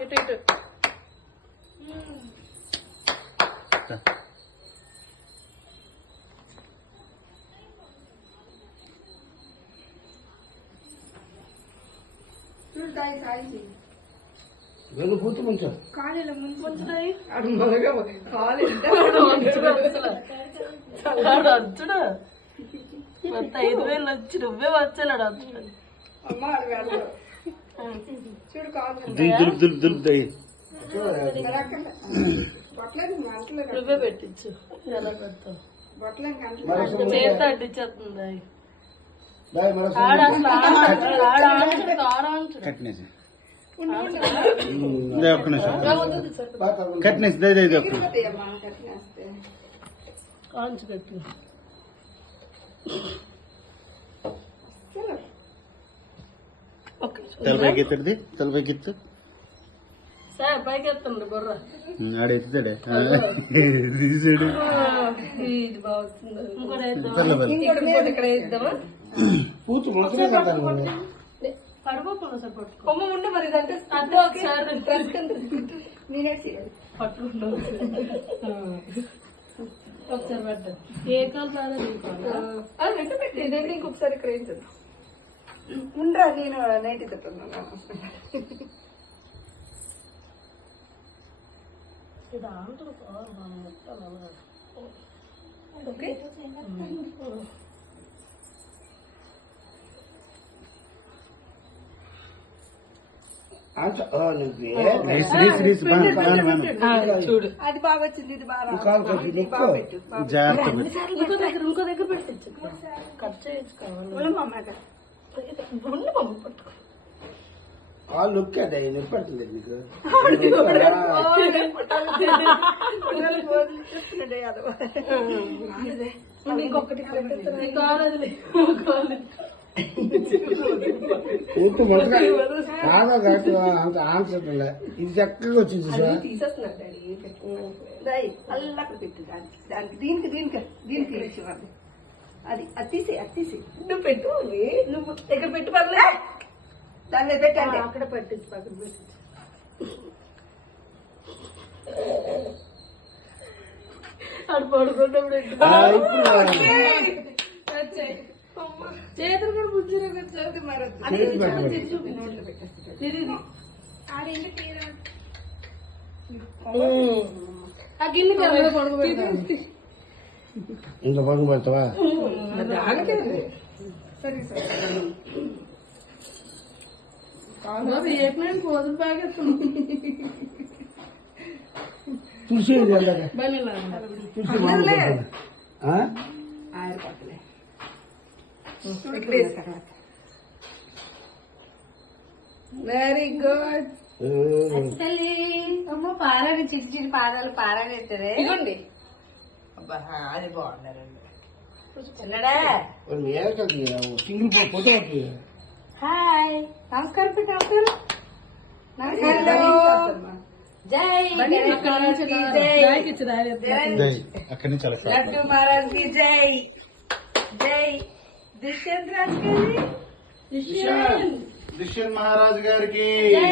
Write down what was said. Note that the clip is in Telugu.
ఇటు ఇటు వెను పూర్తి ముంచు కాలేల ముందు ముంచుతాయి అర్జుడు మొత్తం 5,000 వచ్చి నువ్వే వచ్చాడు అర్జుడు చూడు కాదు నువ్వే పెట్టించు ఎలా పెడతావు చేస్తా అడ్డించేస్తుంది ఆడ అసలు కట్నేసి ఒక్క నిమిషం కట్నేసి దయచేసి ఒక్క కాంచి కట్టి తలపైకి ఎత్తడిది తలపైకి ఎత్తు సార్ పైకి ఎత్తండి బుర్ర ఆడ ఎత్తుతాడే తీసాడు ఇది బాగుంది ఇంకోటి ఇక్కడ వేద్దామా పూర్తి ముంచనే కదా పడిపోకుండా సార్ పట్టుకో కొమ్మ ఉండి మరి ఇదంటే అదే ఒకసారి నేనే చేయాలి పట్టుకుంటా ఒకసారి పెట్ట ఏ కాలు రాదా నీ కాలు అది వెంట పెట్టి ఇదంటే ఇంకొకసారి ఇక్కడ ఏం చేద్దాం ఉండరా నేను నైట్ తిట్టున్నాను ఇది ఆంధ్ర మొత్తం ఓకే చూడు అది బాగా వచ్చింది ఇది బాగా జాగ్రత్త ఇంకో దగ్గర పెట్టచ్చు కట్ చేయొచ్చు కావాలి పట్టుకో వాళ్ళు నొక్కాడు నొప్పడుతుంది నీకు ఇంకొకటి పూర్తి మొదట బాగా కరెక్ట్ అంత ఆన్సర్ ఇది చక్కగా వచ్చింది సార్ తీసేస్తున్నాడు డాడీ అల్లా పెట్టు దానికి దీనికి దీనికి దీనికి ఇచ్చేవాడు అది తీసే నువ్వు పెట్టు నువ్వు దగ్గర పెట్టు పర్లే దాని మీద పెట్టండి అక్కడ పెట్టించు పక్కన పెట్టించు అటు పడుకున్నప్పుడు చేతులు కూడా బుజ్జిరా ఆ గిన్నె పడుకోబెడతా ఇంకా పడుకు పెడతావా సరే సరే కోతులు బాగేస్తున్నాం తులసి వెరీ గుడ్ అమ్మ పారాని చిట్టి చిట్టి పాదాలు పారాని ఎత్తదే ఇదిగోండి అది బాగున్నారండి చిన్నడా సింగిల్ ఫోటో హాయ్ నమస్కారం పెట్టి నమస్కారం జై అక్కడి నుంచి అలా లడ్డు మహారాజ్ కి జై జై దుష్యంత్ రాజ్ గారి దుష్యంత్ మహారాజ్ గారికి జై